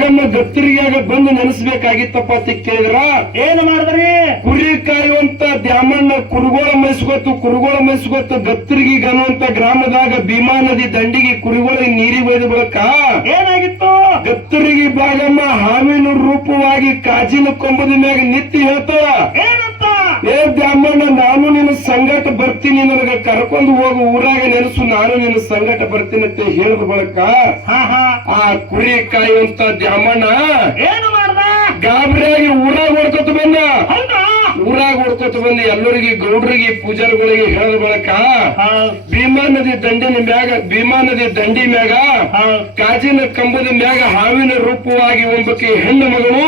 ನಮ್ಮ ಗತ್ತರಿಗಾಗ ಬಂದು ನೆನೆಸ್ಬೇಕಾಗಿತ್ತಪ್ಪ ಅಂತ ಕೇಳಿದ್ರ? ಏನ್ ಮಾಡಿದ್ರಿ? ಕುರಿ ಕಾಯುವಂತ ದ್ಯಾಮಣ್ಣ ಕುರುಗೋಳ ಮೈಸ್ಕೊತ್ತು ಕುರುಗೋಳ ಮೈಸ್ಕೊತ್ತು ಗತ್ತರಿಗೆ ಅನ್ನುವಂತ ಗ್ರಾಮದಾಗ ಭೀಮಾ ನದಿ ದಂಡಿಗೆ ಕುರಿಗೋಳಿ ನೀರಿಗೆ ಒಯ್ದ ಬಳಕ ಏನಾಗಿತ್ತು? ಗತ್ತರಿಗೆ ಬಾಗಮ್ಮ ಹಾವಿನ ರೂಪವಾಗಿ ಕಾಜಿನ ಕೊಂಬದ ಮ್ಯಾಗ ನಿತ್ತಿ ಹೇಳ್ತಾರ ಏನಂತ? ಏ ದ್ಯಾಮಣ್ಣ ನಾನು ನಿನ್ನ ಸಂಗಟ ಬರ್ತೀನಿ ನನಗ ಕರ್ಕೊಂಡು ಹೋಗು ಊರಾಗ ನೆನಸು ನಾನು ನಿನ್ನ ಸಂಗಟ ಬರ್ತೀನಿ ಅಂತ ಹೇಳಿದ ಬಳಕ ಹಾ ಹಾ. ಆ ಕುರಿ ಕಾಯುವಂತ ಜಾಮಣ್ಣ ಏನು ಮಾಡ್ದ? ಗಾಬರಿಯಾಗಿ ಊರಾಗ ಹೊಡ್ಕೊತ ಬಂದ. ಹೌದಾ ಮಂದಿ ಎಲ್ಲರಿಗೆ ಗೌಡ್ರಿಗೆ ಪೂಜಾರಿಗಳಿಗೆ ಹೇಳದ ಬಳಕ ಭೀಮಾ ನದಿ ದಂಡಿನ ಮ್ಯಾಗ ಭೀಮಾ ನದಿ ದಂಡಿ ಮ್ಯಾಗ ಕಾಜಿನ ಕಂಬದ ಮ್ಯಾಗ ಹಾವಿನ ರೂಪವಾಗಿ ಒಂಬಕ್ಕೆ ಹೆಣ್ಣು ಮಗಳು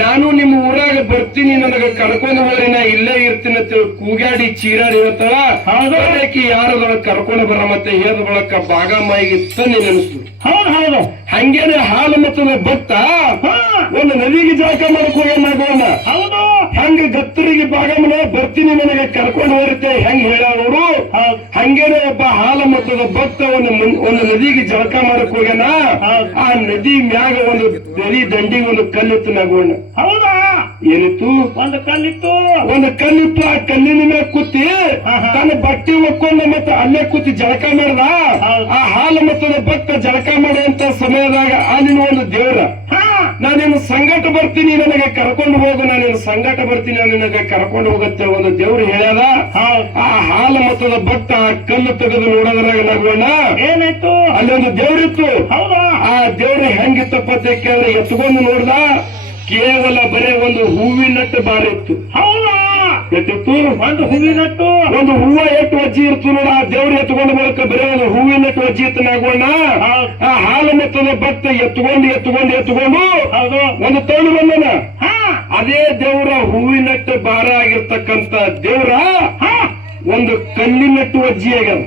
ನಾನು ನಿಮ್ಮ ಊರಾಗ ಬರ್ತೀನಿ ನನಗ ಕರ್ಕೊಂಡು ಹೋಗಿ ನಾ ಇಲ್ಲೇ ಇರ್ತೀನಿ ಅಂತ ಕೂಗಾಡಿ ಚೀರಾಡಿ ಹೇಳ್ತಾಳ. ಹೌದು. ಅದಕ್ಕೆ ಯಾರದೊಳ ಕರ್ಕೊಂಡು ಬರ ಮತ್ತೆ ಹೇಳದ ಬಳಕ ಬಾಗಮ್ಮಾಯಿಗೆ ತನ್ನಿ ನೆನೆಸ್ತು. ಹೌದ್. ಹಂಗೇನೆ ಹಾಲು ಮತ್ತದ ಭತ್ತ ಹಾ. ಒಂದು ನದಿಗೆ ಜಳಕ ಮಾಡ್ಕೋ ಏನಾಗೋಣ ಬಾಗಮ್ಮನ ಬರ್ತೀನಿ ನನಗೆ ಕರ್ಕೊಂಡು ಹೋಗುತ್ತೆ. ಹೆಂಗ್ ಹೇಳೋರು ಹಂಗೇನೆ ಒಬ್ಬ ಹಾಲ ಮತ್ತದ ಭಕ್ತ ಒಂದು ಒಂದು ನದಿಗೆ ಜಳಕ ಮಾಡಕ್ ಹೋಗ್ಯಾನ. ಆ ನದಿ ಮ್ಯಾಗ ಒಂದು ನದಿ ದಂಡಿಗೆ ಒಂದು ಕಲ್ಲಿತ್ತು ನಗೋಣ ಹೌದಾ? ಏನಿತ್ತು? ಒಂದು ಕಲ್ಲಿತ್ತು. ಒಂದು ಕಲ್ಲಿತ್ತು ಆ ಕಲ್ಲಿನ ಮೇಲೆ ಕೂತಿ. ತನ್ನ ಬಟ್ಟೆ ಒಕ್ಕೊಂಡ ಮತ್ತೆ ಅಲ್ಲೇ ಕೂತಿ ಜಳಕ ಮಾಡ್ದ. ಆ ಹಾಲ ಮತ್ತದ ಭಕ್ತ ಜಳಕ ಮಾಡುವಂತ ಸಮಯದಾಗ ಅಲ್ಲಿನ ಒಂದು ದೇವ್ರ. ನಿನ್ನ ಸಂಗಟ ಬರ್ತೀನಿ ನನಗೆ ಕರ್ಕೊಂಡು ಹೋಗು ನಾನು ಸಂಗಟ ಬರ್ತೀನಿ ನಾನು ನಿನಗೆ ಕರ್ಕೊಂಡು ಹೋಗುತ್ತೆ ಒಂದು ದೇವ್ರು ಹೇಳ್ಯಾದ? ಹೌದ್. ಆ ಹಾಲ ಮತ್ತದ ಭಕ್ತ ಆ ಕಲ್ಲು ತೆಗೆದು ನೋಡೋದ್ರಾಗ ನಗೋಣ ಏನಾಯ್ತು? ಅಲ್ಲಿ ಒಂದು ದೇವ್ರಿತ್ತು. ಆ ದೇವ್ರ ಹೆಂಗಿತ್ತಪ್ಪ ಕೇಳಿದ್ರೆ ಎತ್ಕೊಂಡು ನೋಡ್ದ? ಕೇವಲ ಬರೇ ಒಂದು ಹೂವಿನಟ್ಟು ಬಾರಿತ್ತು ಎತ್ತಿತ್ತು? ಒಂದು ಹೂವಿನಟ್ಟು? ಒಂದು ಹೂವ ಎಟ್ಟು ಅಜ್ಜಿ ಇರ್ತು ನೋಡ ಆ ದೇವ್ರು ಎತ್ಕೊಂಡು ಬರಕ ಬರೇ ಒಂದು ಹೂವಿನಟ್ಟು ಅಜ್ಜಿ ಇತ್ತು ನಾಗೋಣ ಆ ಹಾಲು ಮತ್ತದ ಭಕ್ತ ಎತ್ಕೊಂಡು ಎತ್ಕೊಂಡು ಎತ್ಕೊಂಡು ಒಂದು ತೋಳು ಬಂದನ? ಹಾ. ಅದೇ ದೇವರ ಹೂವಿನಟ್ಟು ಭಾರ ಆಗಿರ್ತಕ್ಕಂತ ದೇವ್ರ ಹಾ. ಒಂದು ಕಲ್ಲಿನಟ್ಟು ಅಜ್ಜಿ ಆಗ್ಯದ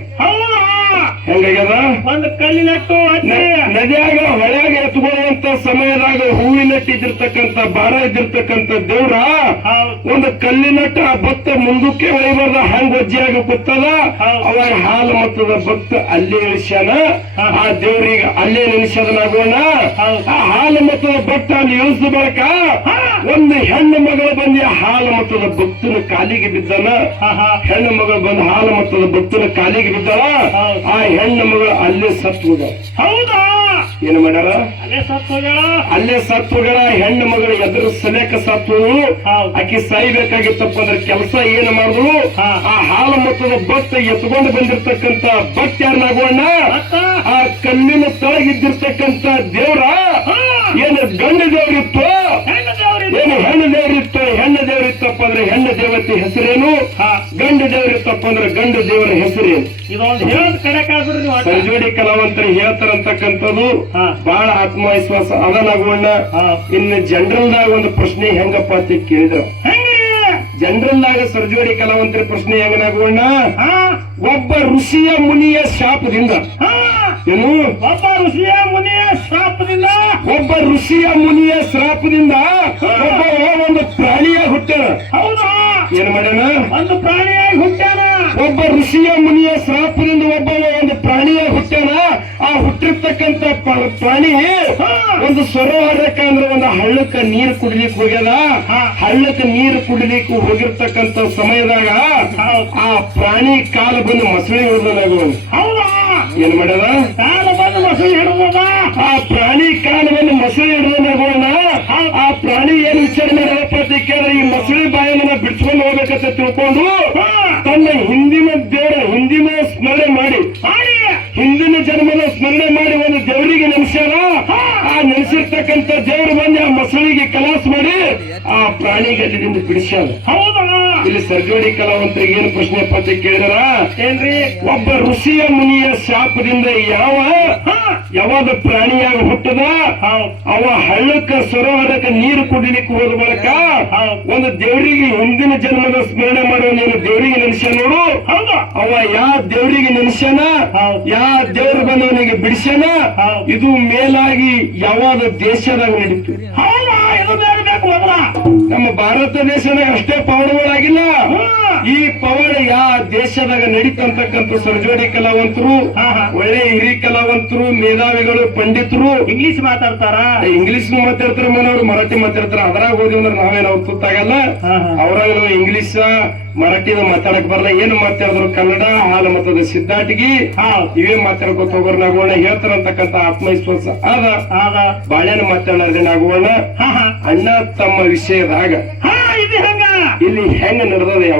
ಹೆಂಗಾಗ್ಯದ ಒಂದು ಕಲ್ಲಿನಟ್ಟು ನದಿಯಾಗ ಹೊಳೆಯಾಗ ಎತ್ಕೊಳ್ಳುವಂತ ಸಮಯದಾಗ ಹೂವಿನಟ್ಟಿದ್ದಿರ್ತಕ್ಕಂತ ಭಾರ ಇದ್ದಿರ್ತಕ್ಕಂತ ದೇವ್ರ ಒಂದು ಕಲ್ಲಿನಟ್ಟ ಆ ಭಕ್ತ ಮುಂದಕ್ಕೆ ಒಯ್ಬಾರ್ದ ಹಂಗ ಅಜ್ಜಿ ಆಗ ಗೊತ್ತದ ಅವಾಗ ಹಾಲು ಮತ್ತದ ಭಕ್ತ ಅಲ್ಲಿ ಇಳಿಸ್ಯಾನ. ಆ ದೇವ್ರಿಗೆ ಅಲ್ಲೇ ನಿಲ್ಸ್ಯದ ಹೌದ್. ಆ ಹಾಲು ಮತ್ತದ ಭಕ್ತ ಅಲ್ಲಿ ಇಳಿಸಿದ ಬಳಿಕ. ಒಂದು ಹೆಣ್ಣು ಮಗಳ ಬಂದಿ ಹಾಲು ಮತ್ತದ ಭಕ್ತನ ಕಾಲಿಗೆ ಬಿದ್ದನ? ಹೆಣ್ಣು ಮಗಳು ಬಂದು ಹಾಲು ಮತ್ತದ ಭಕ್ತನ ಕಾಲಿಗೆ ಬಿದ್ದಳ. ಆ ಹೆಣ್ಣು ಮಗಳು ಅಲ್ಲೇ ಸತ್ತು ಹೋದ. ಹೌದಾ? ಏನು ಮಾಡ್ಯಾರ? ಅಲ್ಲೇ ಸತ್ತುಗಳ ಹೆಣ್ಣು ಮಗಳು ಎದುರು ಸಲೇಕ ಸತ್ತು. ಆಕಿ ಸಾಯ್ಬೇಕಾಗಿತ್ತಪ್ಪ ಅಂದ್ರೆ ಕೆಲಸ ಏನು ಮಾಡಿದ್ರು. ಆ ಹಾಲು ಮತ್ತದ ಭಕ್ತ ಎತ್ಕೊಂಡು ಬಂದಿರ್ತಕ್ಕಂತ ಭಕ್ತ ಯಾರನ್ನಾಗೋಣ ಆ ಕಲ್ಲಿನ ತಳಗಿದ್ದಿರ್ತಕ್ಕಂತ ದೇವ್ರ? ಏನು ಗಂಡ ದೇವ್ರಿತ್ತು ಇದೊಂದು ಹೇಳದ್ ಕಡೆ ಕಾದ್ರಿ ನೀವು ಅಡ್ಡ. ಸರ್ಜೋಡಿ ಕಲಾವಂತರು ಹೇಳ್ತಾರಂತಕ್ಕಂಥದ್ದು. ಬಹಳ ಆತ್ಮವಿಶ್ವಾಸ ಅದ ನಗುವಣ್ಣ. ಇನ್ನು ಜನರಲ್ದಾಗ ಒಂದು ಪ್ರಶ್ನೆ ಹೆಂಗಪ್ಪ ಅಂತ ಕೇಳಿದ್ರು. ಜನರಲ್ ಜನರಲ್ದಾಗ ಸರ್ಜೋಡಿ ಕಲಾವಂತರ ಪ್ರಶ್ನೆ ಹೆಂಗನಾಗೋಣ ಹಾ. ಒಬ್ಬ ಋಷಿಯ ಮುನಿಯ ಶಾಪದಿಂದ. ಹಾ. ಏನು? ಒಬ್ಬ ಋಷಿಯ ಮುನಿಯ ಶಾಪದಿಂದ. ಒಬ್ಬ ಋಷಿಯ ಮುನಿಯ ಶ್ರಾಪದಿಂದ ಒಬ್ಬ ಒಂದು ಪ್ರಾಣಿಯ ಹುಟ್ಟ ಹೌದಾ. ಏನ್ ಮಾಡ್ಯಾನ? ಒಂದು ಪ್ರಾಣಿಯಾಗಿ ಹುಟ್ಟ್ಯಾನ. ಋಷಿಯ ಮುನಿಯ ಶ್ರಾಪದಿಂದ ಒಬ್ಬ ಒಂದು ಪ್ರಾಣಿಯ ಹುಟ್ಟಾನ ಆ ಹುಟ್ಟಿರ್ತಕ್ಕಂತ ಪ್ರಾಣಿ ಒಂದು ಸರೋವರಕ್ಕ ಅಂದ್ರೆ ಒಂದು ಹಳ್ಳಕ್ಕ ನೀರು ಕುಡಿಲಿಕ್ಕೆ ಹೋಗ್ಯದ. ಹಳ್ಳಕ್ಕೆ ನೀರು ಕುಡಿಲಿಕ್ಕೆ ಹೋಗಿರ್ತಕ್ಕಂತ ಸಮಯದಾಗ. ಆ ಪ್ರಾಣಿ ಕಾಲು ಬಂದು ಮೊಸಳೆ ಹಿಡಿದನಾಗ. ಏನ್ ಮಾಡ್ಯದ? ಕಾಲು ಬಂದು ಮೊಸಳೆ ಹಿಡಿದ ಆ ಪ್ರಾಣಿ ಕಾಲು ಬಂದು ಮೊಸಳೆ ಹಿಡಿದನಾಗೋಣ ಜನ್ಮದ ಸ್ಮರಣೆ ಮಾಡಿ ಒಂದು ದೇವರಿಗೆ ನೆನೆಸ್ಯಾರ ಆ ನೆನೆಸಿರ್ತಕ್ಕಂಥ ದೇವರು ಬಂದು ಆ ಮೊಸಳಿಗೆ ಕಲಾಸ ಮಾಡಿ ಆ ಪ್ರಾಣಿಗೆ ಅಲ್ಲಿಂದ ಬಿಡಿಸ್ಯಾರ. ಇಲ್ಲಿ ಸರ್ಜೋಡಿ ಕಲಾವಂತರಿಗೆ ಏನು ಪ್ರಶ್ನೆ ಪತ್ರ ಕೇಳಿದ್ರ? ಏನ್ರಿ? ಒಬ್ಬ ಋಷಿಯ ಮುನಿಯ ಶಾಪದಿಂದ ಯಾವ ಯಾವಾಗ ಪ್ರಾಣಿಯಾಗಿ ಹುಟ್ಟದ? ಅವ ಹಳ್ಳಕ್ಕ ಸರೋವರಕ್ಕೆ ನೀರು ಕುಡಿಲಿಕ್ಕೆ ಹೋದ ಬಳಕ ಒಂದು ದೇವರಿಗೆ ಹಿಂದಿನ ಜನ್ಮದ ಸ್ಮರಣೆ ಮಾಡುವ ನೀನು ದೇವರಿಗೆ ನೆನೆಸ್ಯ ನೋಡು. ಅವ ಯಾ ದೇವರಿಗೆ ನೆನೆಸ್ಯಾನ? ಯಾವ ಯಾ ದೇವ್ರ ಬಂದವನಿಗೆ ಬಿಡಿಸ್ಯಾನ ಇದು ಮೇಲಾಗಿ ಯಾವಾಗ ದೇಶದಾಗ ನಡೀತು? ನಮ್ಮ ಭಾರತ ದೇಶದಾಗ ಅಷ್ಟೇ ಪವಾಡಗಳಾಗಿಲ್ಲ. ಹ್ಮ್. ಈ ಪವಾಡ ಯಾ ದೇಶದಾಗ ನಡೀತಂತಕ್ಕಂಥ ಸರ್ಜೋಡಿ ಕಲಾವಂತರು. ಒಳ್ಳೆ ಹಿರಿ ಕಲಾವಂತರು ಮೇಧಾವಿಗಳು ಪಂಡಿತರು. ಇಂಗ್ಲಿಷ್ ಮಾತಾಡ್ತಾರ? ಇಂಗ್ಲಿಷ್ ಮಾತಾಡ್ತಾರ ಮನವ್ರು ಮರಾಠಿ ಮಾತಾಡ್ತಾರ. ಅದ್ರಾಗ ಓದಿ ಅಂದ್ರೆ ನಾವೇನ್ ಅವ್ರ ತುತ್ತಾಗಲ್ಲ. ಅವ್ರಾಗ ನಾವು ಇಂಗ್ಲಿಷ್ ಮರಾಠಿ ಮಾತಾಡಕ್ ಬರಲ್ಲ. ಏನು ಮಾತಾಡಿದ್ರು ಕನ್ನಡ ಹಾಲು ಮತದ ಸಿದ್ದಾಟಿಗಿ. ಇವೇ ಮಾತಾಡ್ಕೊತ ಹೋಗೋರ್ ನಾಗೋಣ ಹೇಳ್ತಾರಂತಕ್ಕಂತ ಆತ್ಮವಿಶ್ವಾಸ. ಆಗ ಬಾಳೆನ ಮಾತಾಡೋದ್ರೆ ನಾಗೋಣ ಅಣ್ಣ ತಮ್ಮ ವಿಷಯದಾಗ. ಇಲ್ಲಿ ಹೆಂಗ ನಡೆದದ ಯಾವ